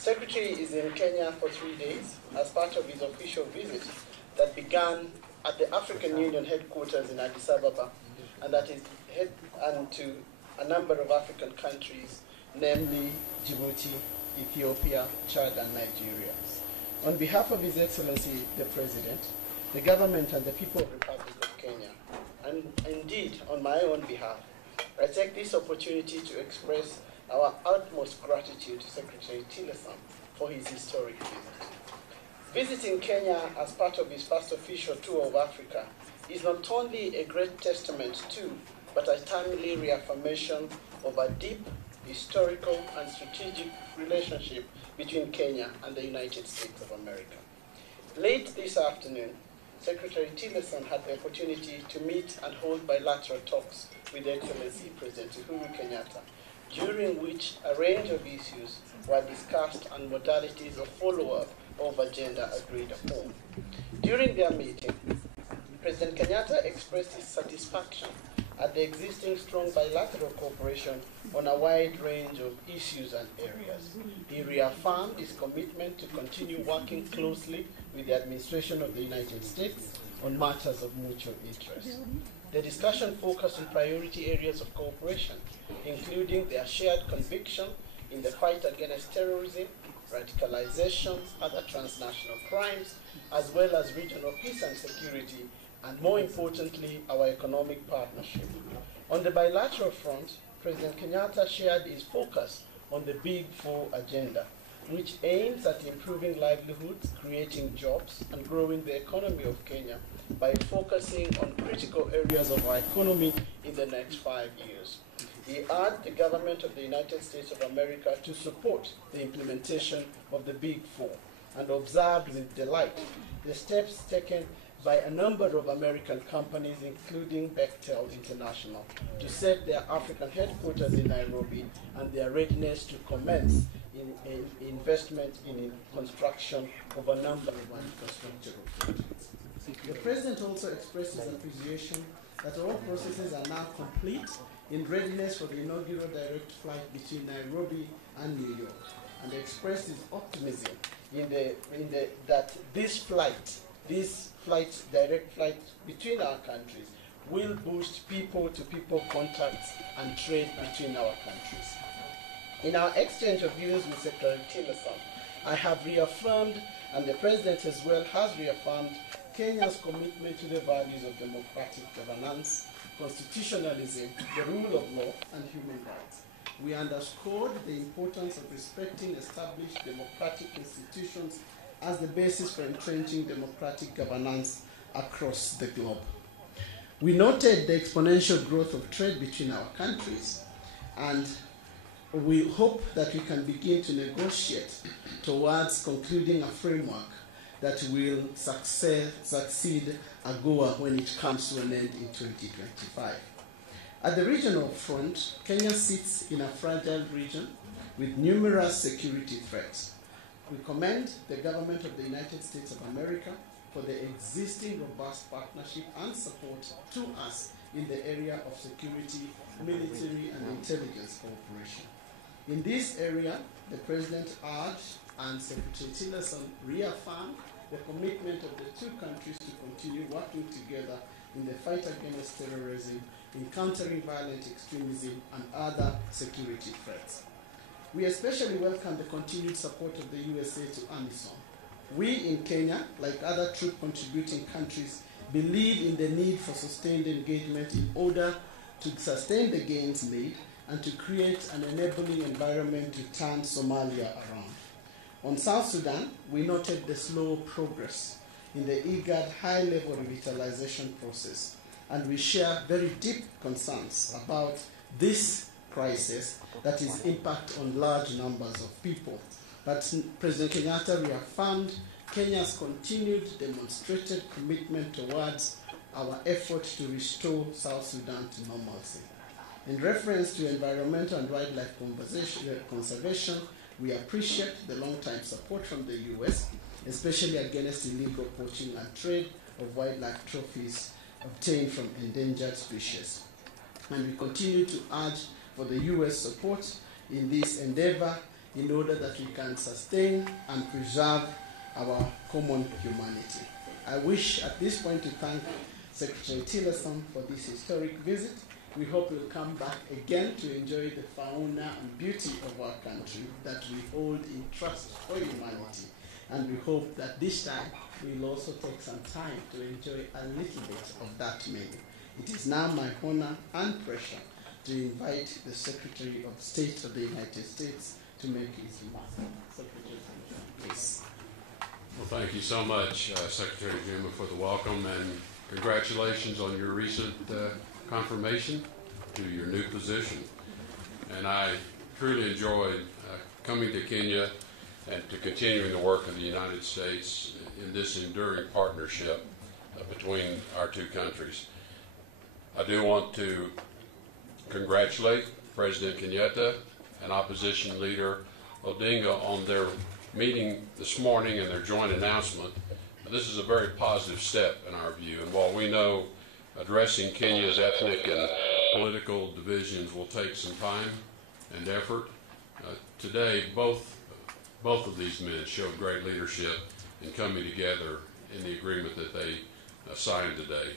Secretary is in Kenya for 3 days as part of his official visit that began at the African Union headquarters in Addis Ababa and that is to a number of African countries, namely Djibouti, Ethiopia, Chad, and Nigeria. On behalf of His Excellency the President, the government and the people of the Republic of Kenya, and indeed on my own behalf, I take this opportunity to express our utmost gratitude to Secretary Tillerson for his historic visit. Visiting Kenya as part of his first official tour of Africa is not only a great testament to, but a timely reaffirmation of a deep historical and strategic relationship between Kenya and the United States of America. Late this afternoon, Secretary Tillerson had the opportunity to meet and hold bilateral talks with Excellency President Uhuru Kenyatta, during which a range of issues were discussed and modalities of follow-up of agenda agreed upon. During their meeting, President Kenyatta expressed his satisfaction at the existing strong bilateral cooperation on a wide range of issues and areas. He reaffirmed his commitment to continue working closely with the administration of the United States on matters of mutual interest. The discussion focused on priority areas of cooperation, including their shared conviction in the fight against terrorism, radicalization, other transnational crimes, as well as regional peace and security, and more importantly, our economic partnership. On the bilateral front, President Kenyatta shared his focus on the Big Four agenda, which aims at improving livelihoods, creating jobs, and growing the economy of Kenya by focusing on critical areas of our economy in the next 5 years. He urged the government of the United States of America to support the implementation of the Big Four and observed with delight the steps taken by a number of American companies, including Bechtel International, to set their African headquarters in Nairobi and their readiness to commence in investment in construction of a number of infrastructure projects. The President also expressed his appreciation that all processes are now complete in readiness for the inaugural direct flight between Nairobi and New York, and expressed his optimism that this direct flight between our countries will boost people-to-people contacts and trade between our countries. In our exchange of views with Secretary Tillerson, I have reaffirmed, and the President as well has reaffirmed, Kenya's commitment to the values of democratic governance, constitutionalism, the rule of law, and human rights. We underscored the importance of respecting established democratic institutions as the basis for entrenching democratic governance across the globe. We noted the exponential growth of trade between our countries, and we hope that we can begin to negotiate towards concluding a framework that will succeed AGOA when it comes to an end in 2025. At the regional front, Kenya sits in a fragile region with numerous security threats. We commend the government of the United States of America for the existing robust partnership and support to us in the area of security, military, and intelligence cooperation. In this area, the President urged and Secretary Tillerson reaffirmed the commitment of the two countries to continue working together in the fight against terrorism, in countering violent extremism, and other security threats. We especially welcome the continued support of the USA to AMISOM. We in Kenya, like other troop-contributing countries, believe in the need for sustained engagement in order to sustain the gains made and to create an enabling environment to turn Somalia around. On South Sudan, we noted the slow progress in the IGAD high-level revitalization process, and we share very deep concerns about this crisis that is impact on large numbers of people. But President Kenyatta reaffirmed Kenya's continued demonstrated commitment towards our effort to restore South Sudan to normalcy. In reference to environmental and wildlife conservation, we appreciate the long-time support from the US, especially against illegal poaching and trade of wildlife trophies obtained from endangered species. And we continue to urge for the US support in this endeavor in order that we can sustain and preserve our common humanity. I wish at this point to thank Secretary Tillerson for this historic visit. We hope you'll come back again to enjoy the fauna and beauty of our country that we hold in trust for humanity. And we hope that this time we'll also take some time to enjoy a little bit of that menu. It is now my honor and pleasure to invite the Secretary of State of the United States to make his remarks. Secretary, please. Well, thank you so much, Secretary Juma, for the welcome, and congratulations on your recent confirmation to your new position. And I truly enjoyed coming to Kenya and to continuing the work of the United States in this enduring partnership between our two countries. I do want to congratulate President Kenyatta and opposition leader Odinga on their meeting this morning and their joint announcement. This is a very positive step in our view, and while we know addressing Kenya's ethnic and political divisions will take some time and effort, today both of these men showed great leadership in coming together in the agreement that they signed today.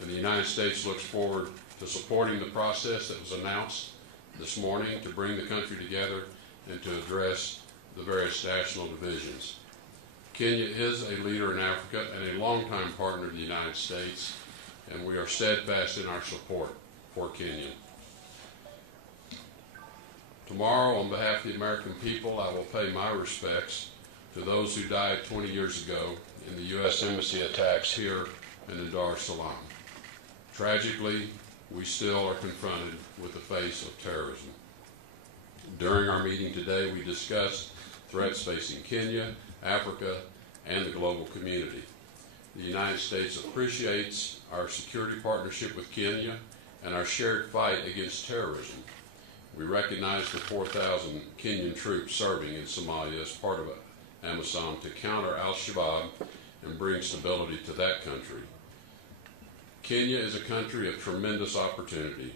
And the United States looks forward to supporting the process that was announced this morning to bring the country together and to address the various national divisions. Kenya is a leader in Africa and a longtime partner of the United States, and we are steadfast in our support for Kenya. Tomorrow, on behalf of the American people, I will pay my respects to those who died 20 years ago in the U.S. Embassy attacks here and in Dar es Salaam. Tragically, we still are confronted with the face of terrorism. During our meeting today, we discussed threats facing Kenya, Africa, and the global community. The United States appreciates our security partnership with Kenya and our shared fight against terrorism. We recognize the 4,000 Kenyan troops serving in Somalia as part of AMISOM to counter al-Shabaab and bring stability to that country. Kenya is a country of tremendous opportunity,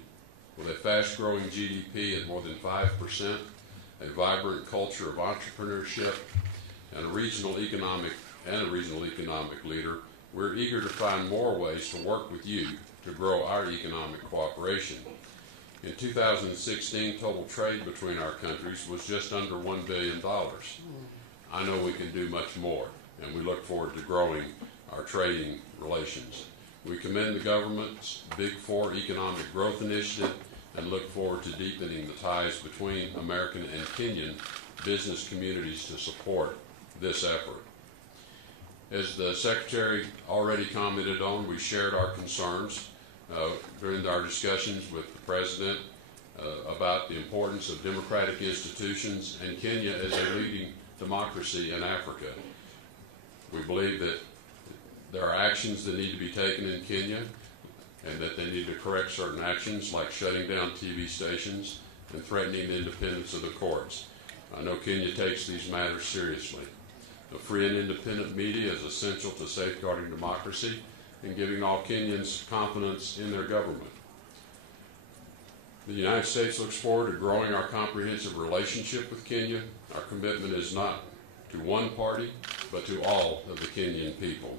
with a fast-growing GDP at more than 5%, a vibrant culture of entrepreneurship, and a regional economic leader. We're eager to find more ways to work with you to grow our economic cooperation. In 2016, total trade between our countries was just under $1 billion. I know we can do much more, and we look forward to growing our trading relations. We commend the government's Big Four economic growth initiative and look forward to deepening the ties between American and Kenyan business communities to support this effort. As the Secretary already commented on, we shared our concerns during our discussions with the President about the importance of democratic institutions and Kenya as a leading democracy in Africa. We believe that there are actions that need to be taken in Kenya and that they need to correct certain actions like shutting down TV stations and threatening the independence of the courts. I know Kenya takes these matters seriously. A free and independent media is essential to safeguarding democracy and giving all Kenyans confidence in their government. The United States looks forward to growing our comprehensive relationship with Kenya. Our commitment is not to one party, but to all of the Kenyan people.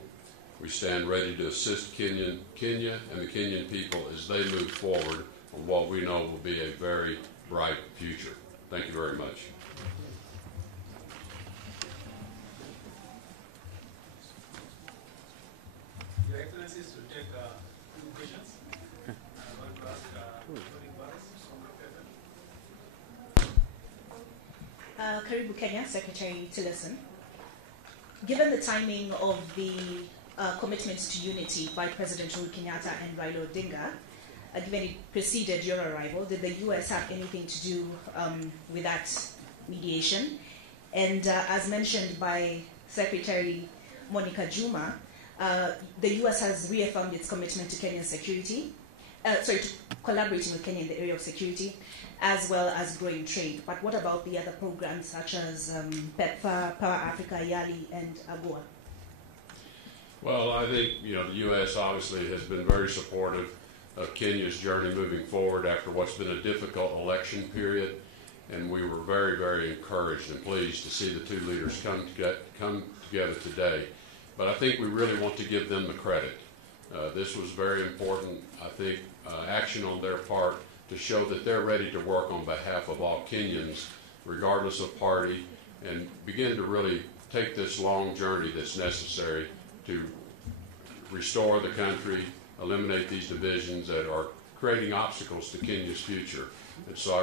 We stand ready to assist Kenya and the Kenyan people as they move forward on what we know will be a very bright future. Thank you very much. Your Excellencies, will take two questions. I'm going to ask Karibu Kenya, Secretary Tillerson. Given the timing of the commitments to unity by President Uhuru Kenyatta and Raila Odinga, given it preceded your arrival, did the U.S. have anything to do with that mediation? And as mentioned by Secretary Monica Juma, the U.S. has reaffirmed its commitment to Kenya's security, to collaborating with Kenya in the area of security, as well as growing trade. But what about the other programs such as PEPFAR, Power Africa, YALI, and AGOA? Well, I think the U.S. obviously has been very supportive of Kenya's journey moving forward after what's been a difficult election period. and we were very, very encouraged and pleased to see the two leaders come together today. But I think we really want to give them the credit. This was very important, I think, action on their part to show that they're ready to work on behalf of all Kenyans, regardless of party, and begin to really take this long journey that's necessary to restore the country, eliminate these divisions that are creating obstacles to Kenya's future. And so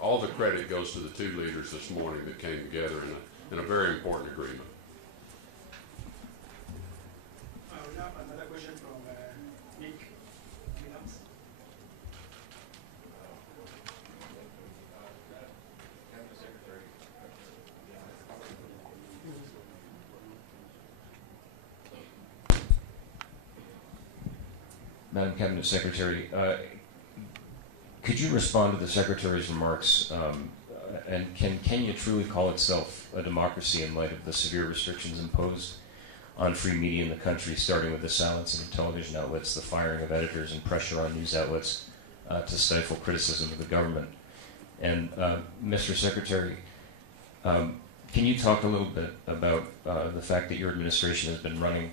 all the credit goes to the two leaders this morning that came together in a very important agreement. We have another question from Nick Williams. Madam Cabinet Secretary, could you respond to the Secretary's remarks, and can Kenya truly call itself a democracy in light of the severe restrictions imposed on free media in the country, starting with the silencing of television outlets, the firing of editors, and pressure on news outlets to stifle criticism of the government? And Mr. Secretary, can you talk a little bit about the fact that your administration has been running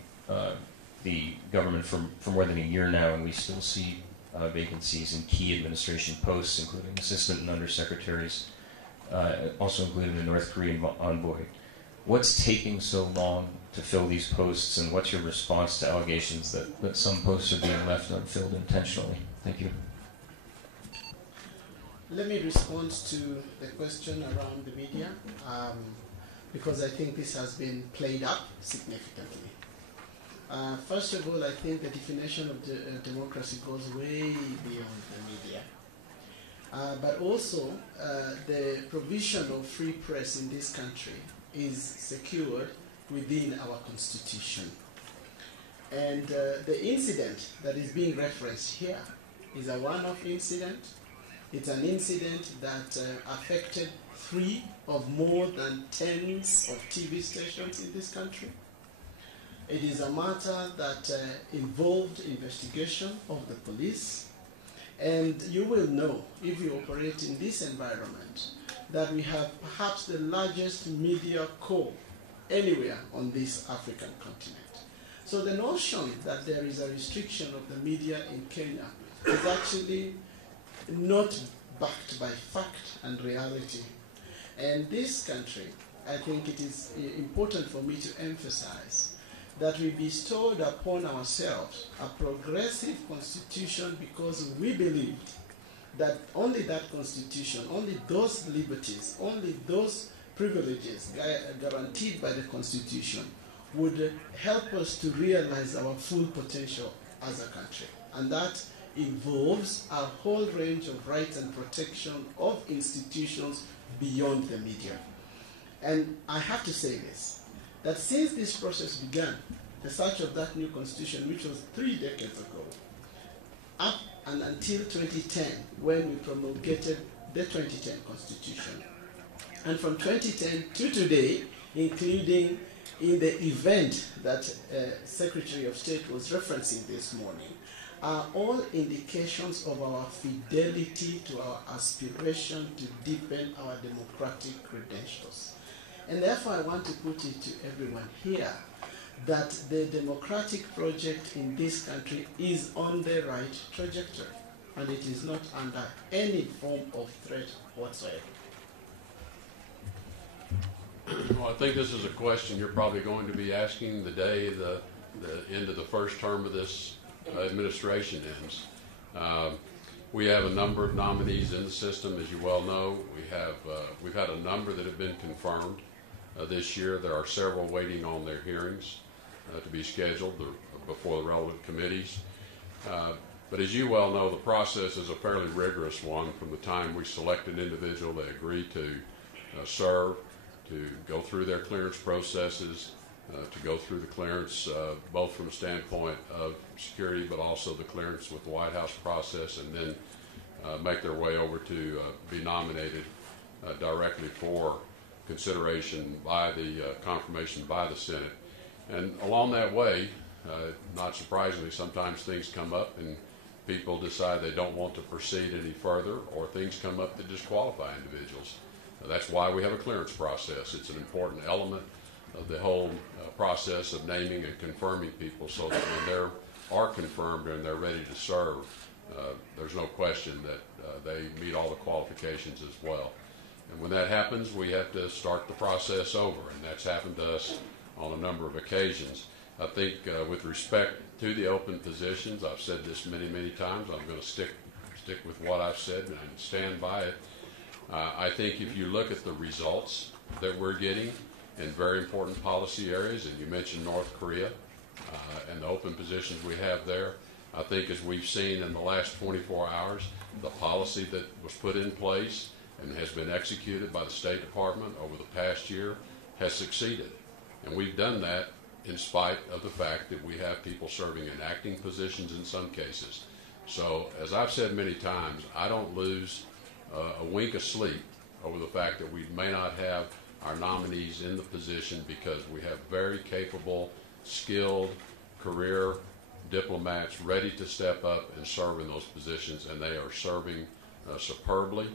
the government for more than a year now, and we still see vacancies in key administration posts, including assistant and undersecretaries, also including the North Korean envoy. What's taking so long to fill these posts, and what's your response to allegations that some posts are being left unfilled intentionally? Thank you. Let me respond to the question around the media, because I think this has been played up significantly. First of all, I think the definition of democracy goes way beyond the media. But also, the provision of free press in this country is secured within our constitution. And the incident that is being referenced here is a one-off incident. It's an incident that affected 3 of more than tens of TV stations in this country. It is a matter that involved investigation of the police. And you will know, if you operate in this environment, that we have perhaps the largest media core anywhere on this African continent. So the notion that there is a restriction of the media in Kenya is actually not backed by fact and reality. And this country, I think it is important for me to emphasize that we bestowed upon ourselves a progressive constitution because we believed that only that constitution, only those liberties, only those privileges guaranteed by the constitution would help us to realize our full potential as a country. And that involves a whole range of rights and protection of institutions beyond the media. And I have to say this, that since this process began, the search of that new constitution, which was 3 decades ago, up and until 2010, when we promulgated the 2010 constitution. And from 2010 to today, including in the event that Secretary of State was referencing this morning, are all indications of our fidelity to our aspiration to deepen our democratic credentials. And therefore, I want to put it to everyone here that the democratic project in this country is on the right trajectory, and it is not under any form of threat whatsoever. Well, I think this is a question you're probably going to be asking the day the end of the first term of this administration ends. We have a number of nominees in the system, as you well know. We've had a number that have been confirmed this year. There are several waiting on their hearings to be scheduled before the relevant committees. But as you well know, the process is a fairly rigorous one from the time we select an individual they agree to serve, to go through their clearance processes, to go through the clearance both from a standpoint of security but also the clearance with the White House process, and then make their way over to be nominated directly for consideration by the confirmation by the Senate. And along that way, not surprisingly, sometimes things come up and people decide they don't want to proceed any further, or things come up that disqualify individuals. That's why we have a clearance process. It's an important element of the whole process of naming and confirming people, so that when they are confirmed and they're ready to serve, there's no question that they meet all the qualifications as well. And when that happens, we have to start the process over, and that's happened to us on a number of occasions. I think with respect to the open positions, I've said this many, many times, I'm going to stick with what I've said and stand by it. I think if you look at the results that we're getting in very important policy areas, and you mentioned North Korea and the open positions we have there, I think as we've seen in the last 24 hours, the policy that was put in place and has been executed by the State Department over the past year has succeeded. And we've done that in spite of the fact that we have people serving in acting positions in some cases. So, as I've said many times, I don't lose a wink of sleep over the fact that we may not have our nominees in the position, because we have very capable, skilled, career diplomats ready to step up and serve in those positions, and they are serving superbly,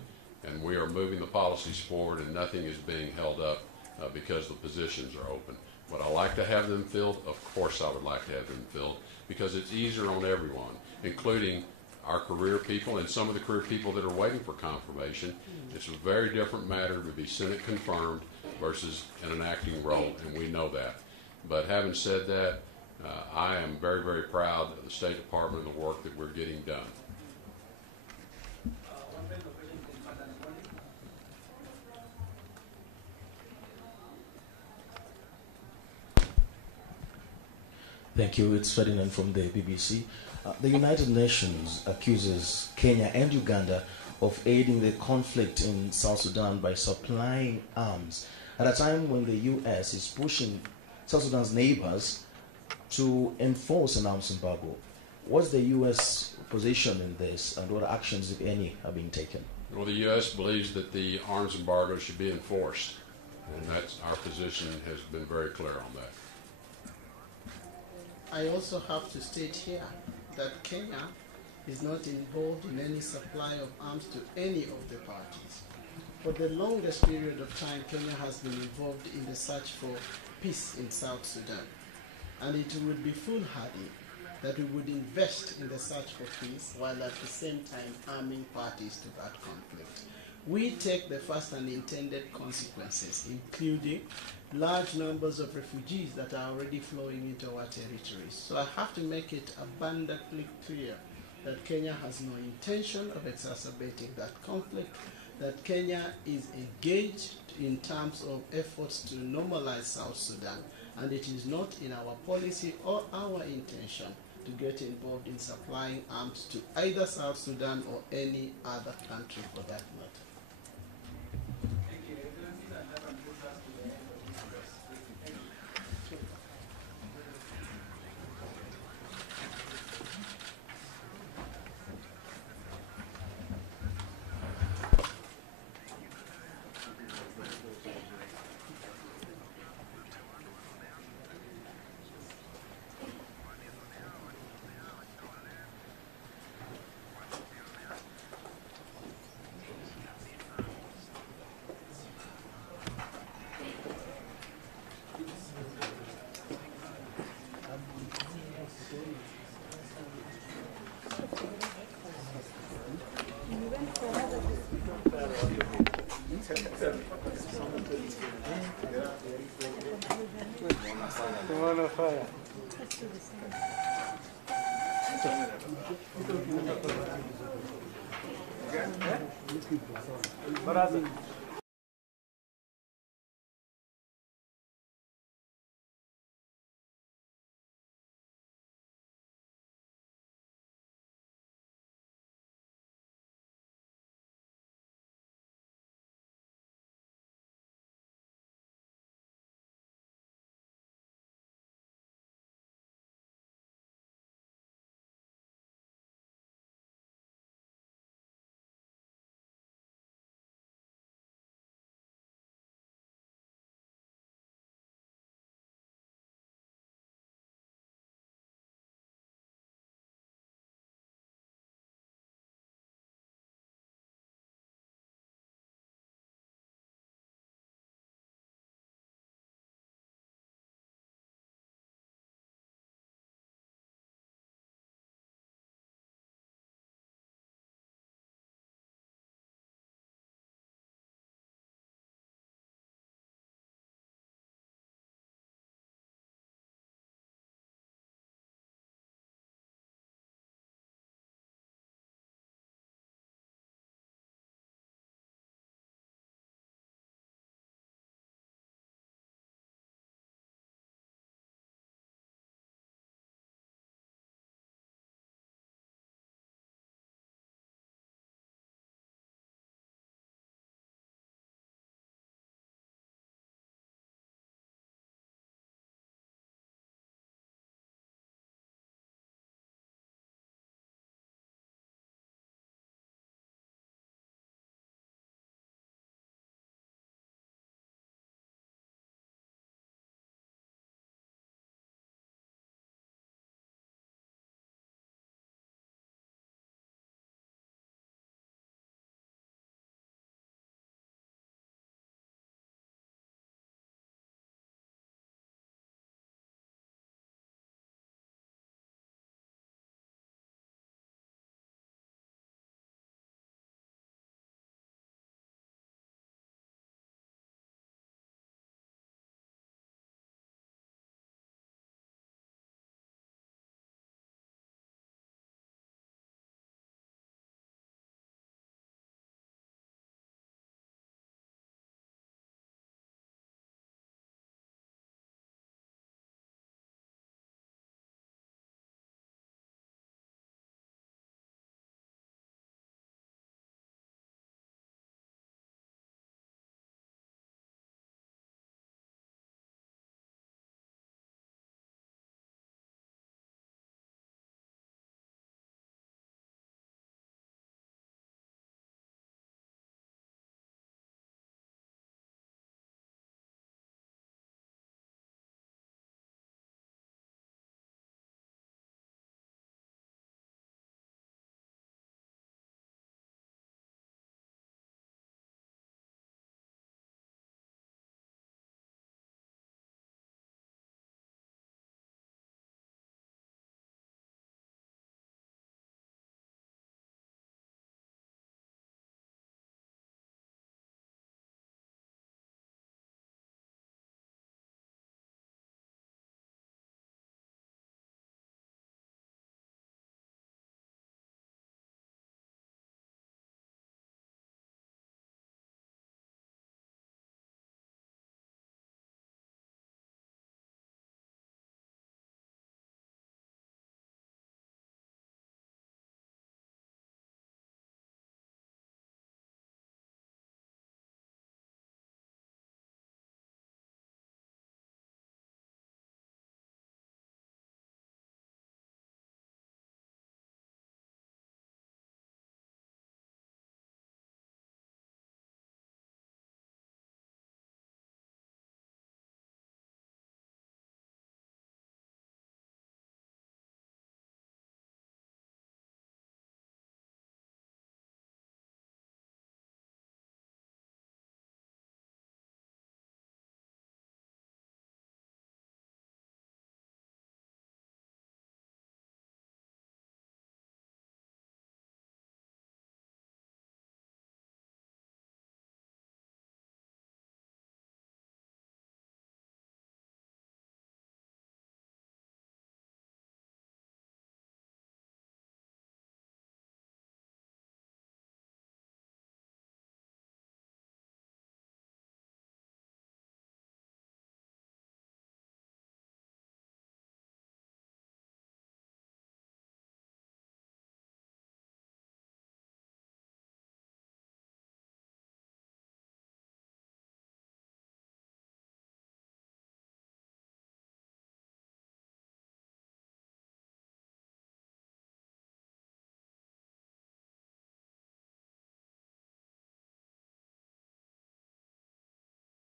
and we are moving the policies forward, and nothing is being held up because the positions are open. Would I like to have them filled? Of course I would like to have them filled, because it's easier on everyone, including our career people and some of the career people that are waiting for confirmation. It's a very different matter to be Senate confirmed versus in an acting role, and we know that. But having said that, I am very, very proud of the State Department and the work that we're getting done. Thank you. It's Ferdinand from the BBC. The United Nations accuses Kenya and Uganda of aiding the conflict in South Sudan by supplying arms at a time when the U.S. is pushing South Sudan's neighbors to enforce an arms embargo. What's the U.S. position in this, and what actions, if any, are being taken? Well, the U.S. believes that the arms embargo should be enforced, and that's our position has been very clear on that. I also have to state here that Kenya is not involved in any supply of arms to any of the parties. For the longest period of time, Kenya has been involved in the search for peace in South Sudan. And it would be foolhardy that we would invest in the search for peace while at the same time arming parties to that conflict. We take the first unintended consequences, including large numbers of refugees that are already flowing into our territories. So I have to make it abundantly clear that Kenya has no intention of exacerbating that conflict, that Kenya is engaged in terms of efforts to normalize South Sudan, and it is not in our policy or our intention to get involved in supplying arms to either South Sudan or any other country for that matter. Brother.